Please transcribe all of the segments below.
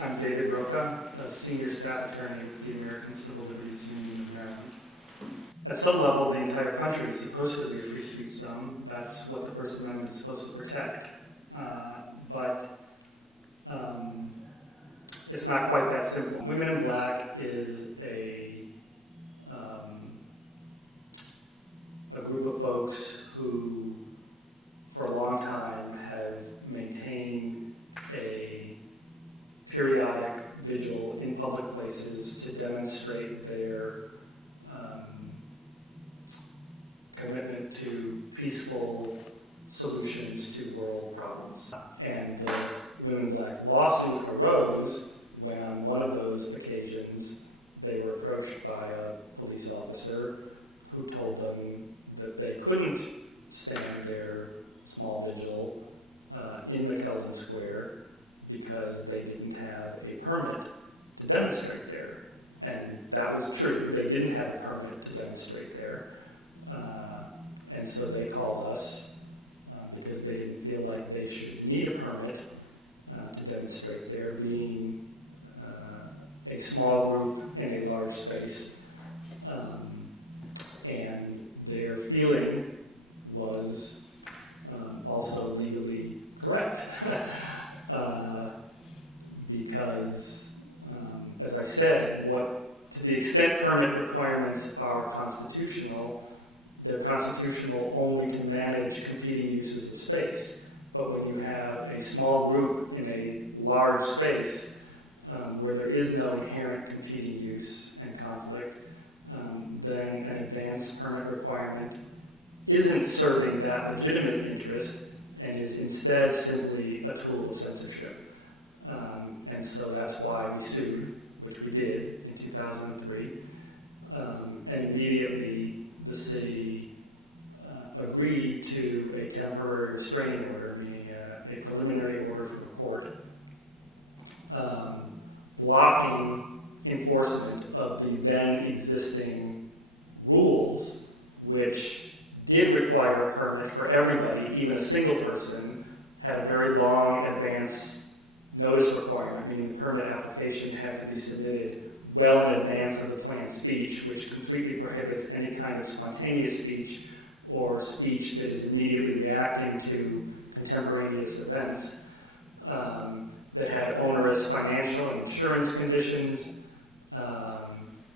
I'm David Roca, a senior staff attorney with the American Civil Liberties Union of Maryland. At some level, the entire country is supposed to be a free speech zone. That's what the First Amendment is supposed to protect. But it's not quite that simple. Women in Black is a group of folks who, for a long time, have maintained a periodic vigil in public places to demonstrate their commitment to peaceful solutions to world problems. And the Women in Black lawsuit arose when, on one of those occasions, they were approached by a police officer who told them that they couldn't stand their small vigil in McKeldin Square because they didn't have a permit to demonstrate there. And that was true. They didn't have a permit to demonstrate there. And so they called us because they didn't feel like they should need a permit to demonstrate there, being a small group in a large space. And their feeling was also legally correct. Because, as I said, to the extent permit requirements are constitutional, they're constitutional only to manage competing uses of space. But when you have a small group in a large space where there is no inherent competing use and conflict, then an advance permit requirement isn't serving that legitimate interest and is instead simply a tool of censorship. And so that's why we sued, which we did in 2003. And immediately the city agreed to a temporary restraining order, meaning a preliminary order from the court, blocking enforcement of the then existing rules, which did require a permit for everybody. Even a single person had a very long advance notice requirement, meaning the permit application had to be submitted well in advance of the planned speech, which completely prohibits any kind of spontaneous speech or speech that is immediately reacting to contemporaneous events, that had onerous financial and insurance conditions,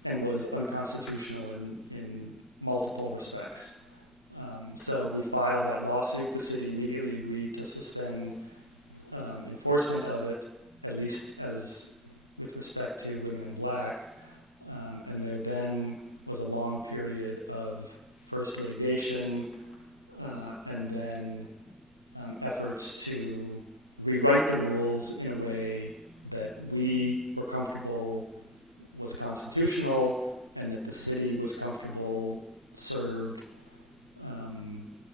and was unconstitutional in multiple respects. So we filed that lawsuit. The city immediately agreed to suspend enforcement of it, at least as with respect to Women in Black. And there then was a long period of first litigation and then efforts to rewrite the rules in a way that we were comfortable was constitutional and that the city was comfortable served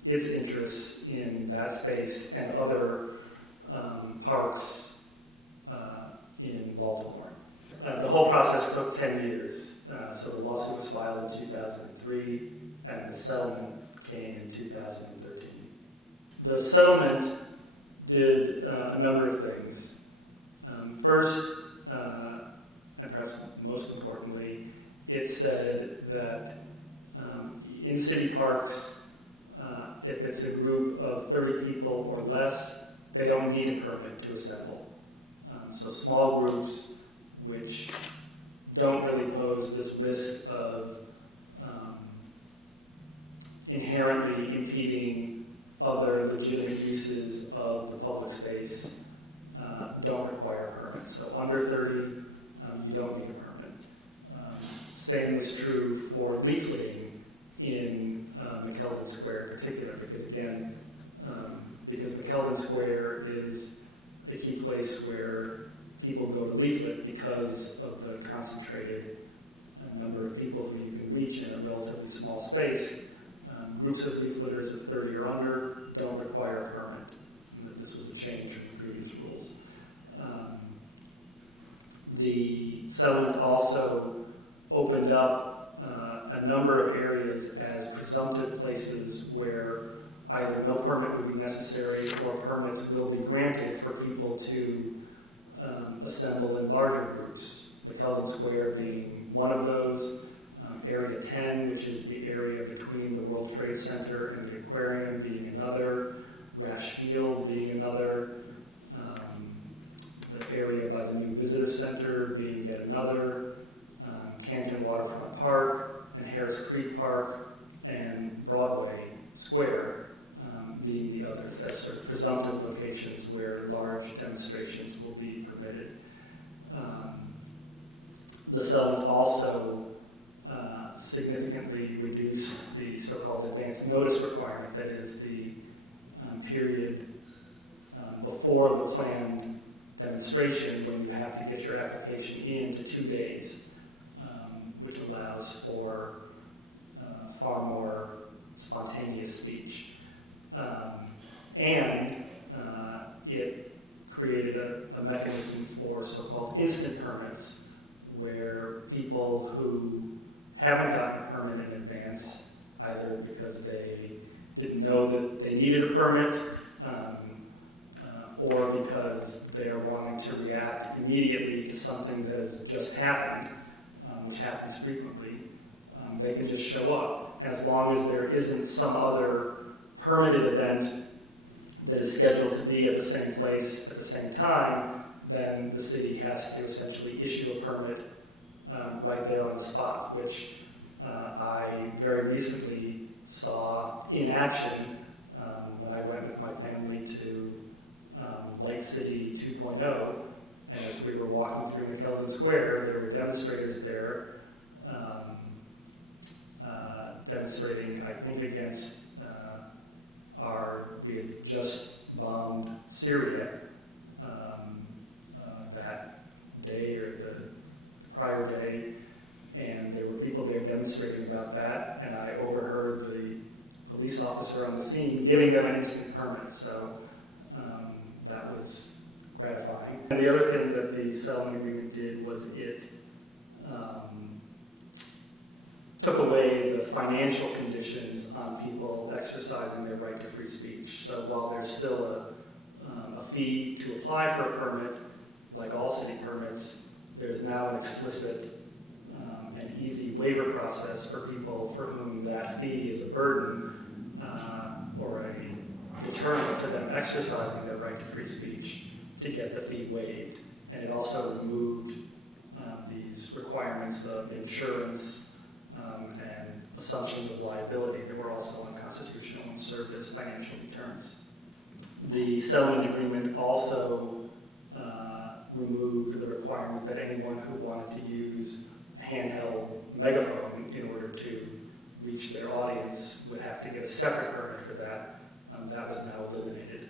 its interests in that space and other parks in Baltimore. The whole process took 10 years. So the lawsuit was filed in 2003 and the settlement came in 2013. The settlement did a number of things. First, and perhaps most importantly, it said that in city parks, if it's a group of 30 people or less, they don't need a permit to assemble. So small groups which don't really pose this risk of inherently impeding other legitimate uses of the public space don't require a permit. So under 30, you don't need a permit. Same was true for leafleting in McKeldin Square in particular, because again, because McKeldin Square is a key place where people go to leaflet because of the concentrated number of people who you can reach in a relatively small space. Groups of leafleters of 30 or under don't require a permit. And this was a change from the previous rules. The settlement also opened up a number of areas as presumptive places where either no permit would be necessary or permits will be granted for people to assemble in larger groups, McKeldin Square being one of those, Area 10, which is the area between the World Trade Center and the aquarium, being another, Rash Field being another, the area by the new visitor center being yet another, Canton Waterfront Park and Harris Creek Park and Broadway Square being the others as sort of presumptive locations where large demonstrations will be permitted. The settlement also significantly reduced the so-called advance notice requirement, that is the period before the planned demonstration when you have to get your application in to 2 days, which allows for far more spontaneous speech. And it created a mechanism for so-called instant permits, where people who haven't gotten a permit in advance, either because they didn't know that they needed a permit, or because they are wanting to react immediately to something that has just happened, which happens frequently, they can just show up. And as long as there isn't some other permitted event that is scheduled to be at the same place at the same time, then the city has to essentially issue a permit right there on the spot, which I very recently saw in action when I went with my family to Light City 2.0, and as we were walking through McKeldin Square, there were demonstrators there demonstrating, I think, against we had just bombed Syria that day or the prior day, and there were people there demonstrating about that, and I overheard the police officer on the scene giving them an instant permit, so that was gratifying. And the other thing that the settlement agreement did was it took away the financial conditions on people exercising their right to free speech. So while there's still a fee to apply for a permit, like all city permits, there's now an explicit and easy waiver process for people for whom that fee is a burden or a deterrent to them exercising their right to free speech to get the fee waived. And it also removed these requirements of insurance and assumptions of liability that were also unconstitutional and served as financial deterrents. The settlement agreement also removed the requirement that anyone who wanted to use a handheld megaphone in order to reach their audience would have to get a separate permit for that. That was now eliminated.